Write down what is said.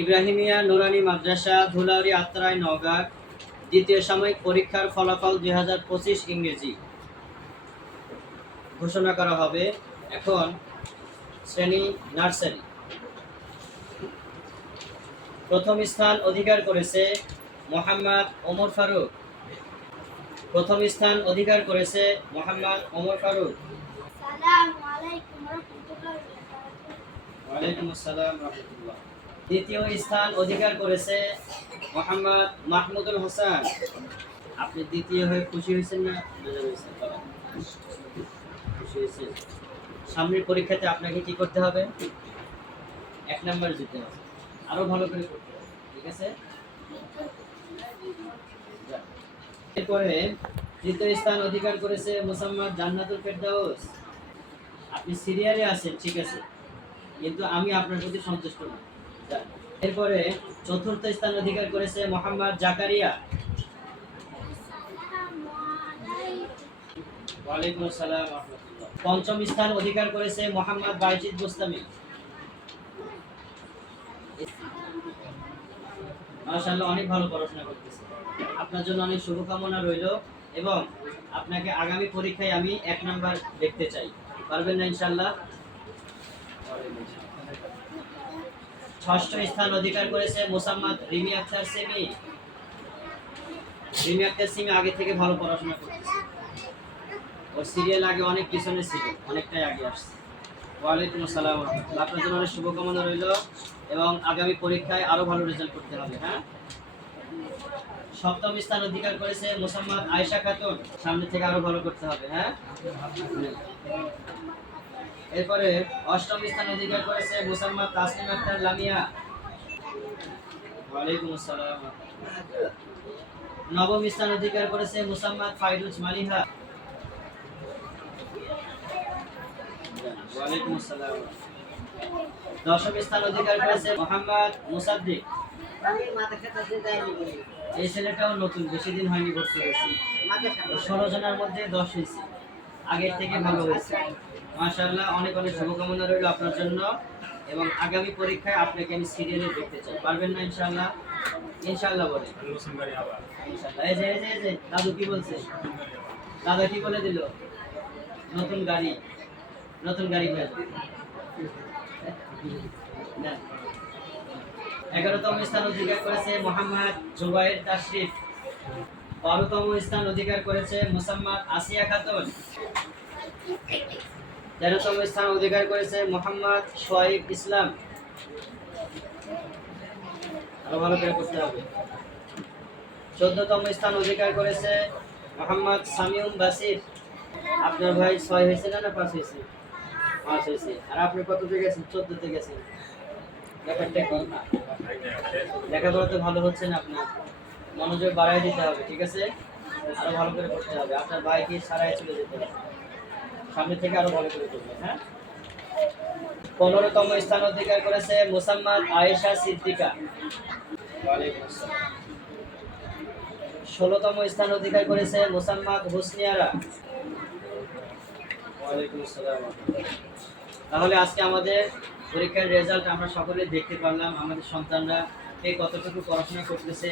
ইব্রাহিমিয়া নুরানি মাদ্রাসা ধুলাউরি আত্রাই নওগাঁ দ্বিতীয় সাময়িক পরীক্ষার ফলাফল দুই হাজার পঁচিশ ইংরেজি। ঘোষণা করা হবে এখন শ্রেণি নার্সারি। প্রথম স্থান অধিকার করেছে মোহাম্মদ ওমর ফারুক। প্রথম স্থান অধিকার করেছে মোহাম্মদ ওমর ফারুক। সালামু আলাইকুম রহমতুল্লাহ। ওয়ালাইকুম আসসালাম রহমতুল্লাহ। দ্বিতীয় স্থান অধিকার করেছে মোহাম্মদ মাহমুদুল হাসান। আপনি দ্বিতীয় হয়ে খুশি হয়েছেন না। খুশি হয়েছেন। সামনের পরীক্ষাতে আপনাকে কি করতে হবে? এক নম্বর যেতে হবে। আরও ভালো করে করতে ঠিক আছে? এরপরে তৃতীয় স্থান অধিকার করেছে মোসাম্মদ জান্নাতুল ফেরদাউস। আপনি সিরিয়ালে আছেন, ঠিক আছে। কিন্তু আমি আপনার প্রতি সন্তুষ্ট না। এরপরে চতুর্থ স্থান অধিকার করেছে মোহাম্মদ জাকারিয়া। পঞ্চম স্থান অধিকার করেছে মোহাম্মদ বাইজিদ গোস্তামি মাশাআল্লাহ, অনেক ভালো পড়াশোনা করতেছে। আপনার জন্য অনেক শুভকামনা রইল এবং আপনাকে আগামী পরীক্ষায় আমি এক নাম্বার দেখতে চাই। পারবেন না ইনশাল্লাহ ষষ্ঠ স্থান অধিকার করেছে মোসাম্মদ রিমি আক্তার সেমি। রিমি আক্তার সেমি আগে থেকে ভালো পড়াশোনা করতেছে। ওর সিরিয়াল আগে অনেক পিছনে ছিল, অনেকটাই আগে আসছে। ওয়ালাইকুম আসসালাম আপনার জন্য অনেক শুভকামনা রইল এবং আগামী পরীক্ষায় আরও ভালো রেজাল্ট করতে হবে হ্যাঁ? সপ্তম স্থান অধিকার করেছে মোসাম্মদ আয়েশা খাতুন। সামনে থেকে আরও ভালো করতে হবে হ্যাঁ? এরপরে অষ্টম স্থান অধিকার করেছে মোসাম্মদ তাসলিম আক্তার লামিয়া। ওয়ালাইকুম আসসালাম। নবম স্থান অধিকার করেছে মোসাম্মদ ফাইরুজ মালিহা। ওয়ালাইকুম আসসালাম। দশম স্থান অধিকার করেছে মোহাম্মদ মুসাদ্দিক। এই ছেলেটাও নতুন, বেশি দিন হয়নি ভর্তি হয়েছে। ষোলো জনের মধ্যে দশ হয়েছে। আগের থেকে ভালো হয়েছে। মাশাআল্লাহ, অনেক অনেক শুভকামনা রইল আপনার জন্য। এবং আগামী পরীক্ষায় আপনাকে আমি সিরিয়ালে দেখতে চাই। পারবেন না ইনশাআল্লাহ? ইনশাআল্লাহ বলে দাদু কি বলছে? দাদা কি বলে দিল? নতুন গাড়ি। নতুন গাড়ি হয়ে এগারোতম স্থান অধিকার করেছে মোহাম্মদ জুবাইর তাশরিফ। বারোতম স্থান অধিকার করেছে মোসাম্মদ আসিয়া খাতুন। তেরোতম স্থান অধিকার করেছে মোহাম্মদ শোয়েব ইসলাম। আরও ভালো করে করতে হবে। চোদ্দতম স্থান অধিকার করেছে মোহাম্মদ সামিউম বাসির। আপনার ভাই ছয় হয়েছে না না পাঁচ হয়েছে? পাঁচ হয়েছে। আর আপনি কততে গেছেন? চোদ্দতে গেছেন। ব্যাপারটা কি? লেখাপড়া তো ভালো হচ্ছে না আপনার? মনোযোগ বাড়াই দিতে হবে, ঠিক আছে? আরও ভালো করে করতে হবে। আপনার ভাইকে সারাই চলে যেতে হবে। সামনে থেকে আরও ভালো করে করবে হ্যাঁ? পনেরোতম স্থান অধিকার করেছে মোসাম্মদ আয়েশা সিদ্দিকা। ষোলোতম স্থান অধিকার করেছে মোসাম্মদ হুসনিয়ারা। তাহলে আজকে আমাদের পরীক্ষার রেজাল্ট আমরা সকলে দেখতে পারলাম। আমাদের সন্তানরা কে কতটুকু পড়াশোনা করতেছে